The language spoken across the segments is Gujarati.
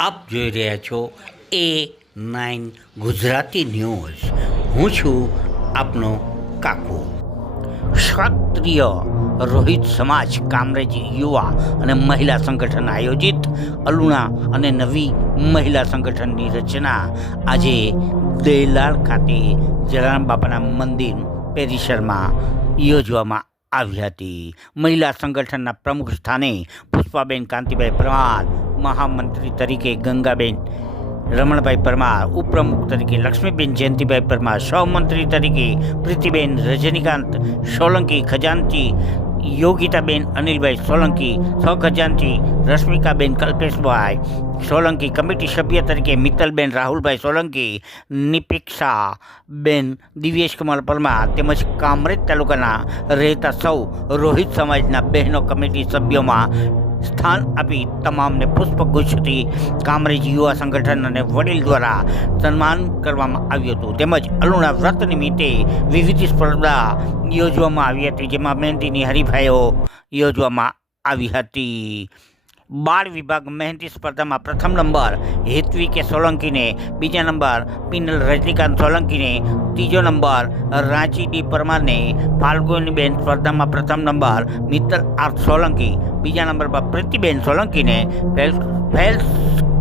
આપ જોઈ રહ્યા છો એ નાઇન ગુજરાતી ન્યૂઝ. હું છું આપનો કાકુ. ક્ષત્રિય રોહિત સમાજ કામરેજ યુવા અને મહિલા સંગઠન આયોજિત અલુણા અને નવી મહિલા સંગઠનની રચના. આજે દેલાલ ખાતે જલારામ બાપાના મંદિર પેરિસરમાં યોજવામાં આવી હતી. મહિલા સંગઠનના પ્રમુખ સ્થાને પુષ્પાબેન કાંતિભાઈ પરમાર મહામંત્રી તરીકે ગંગાબેન, રમણભાઈ પરમાર, ઉપપ્રમુખ તરીકે લક્ષ્મીબેન, જયંતિભાઈ પરમાર, સહમંત્રી તરીકે પ્રીતિબેન, રજનીકાંત સોલંકી, ખજાનચી, યોગિતાબેન, અનિલભાઈ સોલંકી, સહખજાનચી, રશ્મિકાબેન કલ્પેશભાઈ, સોલંકી કમિટી સભ્ય તરીકે મિત્તલબેન, રાહુલભાઈ સોલંકી નિપેક્ષા બેન દિવ્યેશ કુમાર પરમાર તેમજ કામરેજ તાલુકાના રહેતા સૌ રોહિત સમાજના બહેનો કમિટી સભ્યોમાં સ્થાન આપી તમામને પુષ્પગુચ્છથી કામરેજ યુવા સંગઠન અને વડીલ દ્વારા સન્માન કરવામાં આવ્યું હતું. તેમજ અલુણા વ્રત નિમિત્તે વિવિધ સ્પર્ધા યોજવામાં આવી હતી, જેમાં મહેંદીની હરીફાઈઓ યોજવામાં આવી હતી. બાળ વિભાગ મહેંદી સ્પર્ધામાં પ્રથમ નંબર, હેતવી કે સોલંકીને, બીજા નંબર, પિનલ રજનીકાંત સોલંકીને, ત્રીજો નંબર, રાંચી ડી પરમારને, ફાલ્ગુનીબેન સ્પર્ધામાં પ્રથમ નંબર, મિત્તલ આર સોલંકી, બીજા નંબર પર પ્રીતિબેન સોલંકીને, ફેલ ફેલ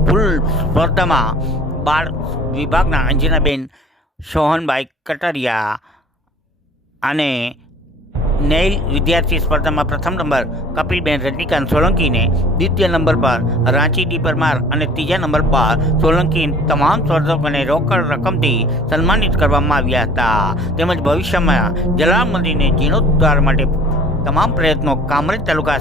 ફૂલ સ્પર્ધામાં બાળ વિભાગના અંજનાબેન સોહનભાઈ કટારિયા અને નેલ વિદ્યાર્થી સ્પર્ધામાં પ્રથમ નંબર, કપિલબેન રજનીકાંત સોલંકીને દ્વિતીય નંબર પર, રાંચી ડી પરમાર અને ત્રીજા નંબર પર સોલંકી તમામ સ્પર્ધકોને રોકડ રકમથી સન્માનિત કરવામાં આવ્યા હતા. તેમજ ભવિષ્યમાં જલારામ મંદિરને જીર્ણોદ્ધાર માટે તમામ પ્રયત્નો કામરેજ તાલુકા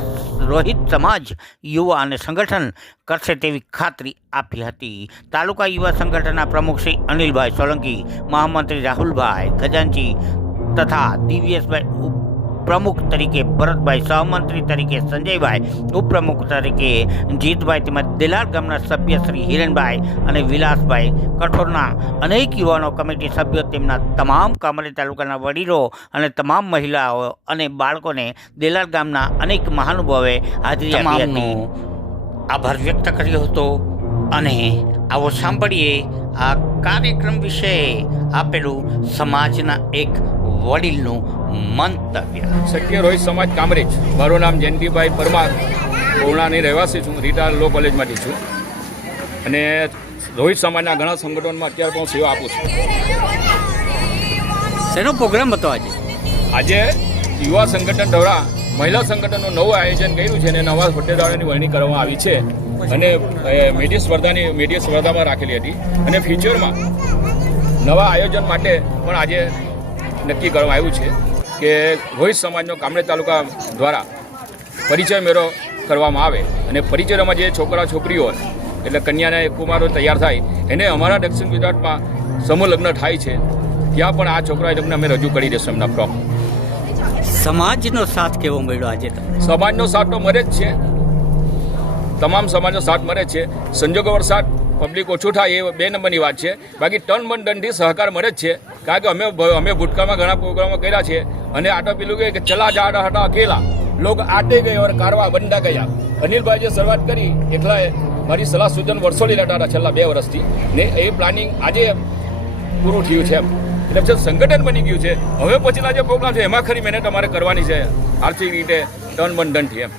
રોહિત સમાજ, યુવા અને સંગઠન કરશે તેવી ખાતરી આપી હતી. તાલુકા યુવા સંગઠનના પ્રમુખ શ્રી અનિલભાઈ સોલંકી, મહામંત્રી રાહુલભાઈ ખજાનચી તથા દિવ્યેશભાઈ પ્રમુખ તરીકે ભરતભાઈ સહમંત્રી તરીકે સંજયભાઈ, ઉપપ્રમુખ તરીકે જીતભાઈ તેમજ દેલાર ગામના સભ્ય શ્રી હિરણભાઈ અને વિલાસભાઈ કઠોરના અનેક યુવાનો કમિટી સભ્યો તેમના તમામ કામરેજ તાલુકાના વડીલો અને તમામ મહિલાઓ અને બાળકોને દેલાર ગામના અનેક મહાનુભાવે હાજરી આપી આભાર વ્યક્ત કર્યો હતો અને આવો સાંભળીએ આ કાર્યક્રમ વિશે આપેલું સમાજના એક વડીલનું મંતવ્ય. સત્ય રોહિત સમાજ કામરેજ. મારું નામ જયંતિભાઈ પરમાર. પૂર્ણાની રહેવાસી છું. રીટા લો કોલેજમાંથી છું. અને રોહિત સમાજના ઘણા સંગઠનમાં અત્યારે પણ સેવા આપું છું. શેનો પ્રોગ્રામ હતો આજે? આજે યુવા સંગઠન દ્વારા મહિલા સંગઠનનું નવું આયોજન કર્યું છે અને નવા હોદ્દેદારોની વરણી કરવામાં આવી છે. અને મીડિયા સ્પર્ધાની મીડિયા સ્પર્ધામાં રાખેલી હતી. અને ફ્યુચરમાં નવા આયોજન માટે પણ આજે નક્કી કરવામાં આવ્યું છે કે રોહિત સમાજનો કામરેજ તાલુકા દ્વારા પરિચય મેળો કરવામાં આવે અને પરિચયમાં જે છોકરા છોકરીઓ એટલે કન્યાને કુમારો તૈયાર થાય એને અમારા દક્ષિણ ગુજરાતમાં સમૂહ લગ્ન થાય છે ત્યાં પણ આ છોકરા લગ્ન અમે રજૂ કરી દઈશું એમના ફ્રોક સમાજનો સાથ કેવો મળ્યો આજે સમાજનો સાથ તો મરે જ છે. તમામ સમાજનો સાથ મરે છે. સંજોગો વરસાદ પબ્લિક ઓછું થાય એ બે નંબરની વાત છે. બાકી ટન મન સહકાર મળે જ છે. કારણ કે અમે અમે ભૂતકાળમાં ઘણા પ્રોગ્રામો કર્યા છે અને આટો પેલું કે ચલા જાડા હટા અકેલા. લોકો આટે ગયે ઓર કારવા બંડા ગયા. અનિલભાઈ જે શરૂઆત કરી, એકલાએ મારી સલાહ સૂચન વર્ષોથી લેતા હતા છેલ્લા બે વર્ષથી. ને એ પ્લાનિંગ આજે પૂરું થયું છે એમ. એટલે સંગઠન બની ગયું છે. હવે પછીના જે પ્રોગ્રામ છે, એમાં ખરી મહેનત અમારે કરવાની છે. આર્થિક રીતે ટન મન એમ.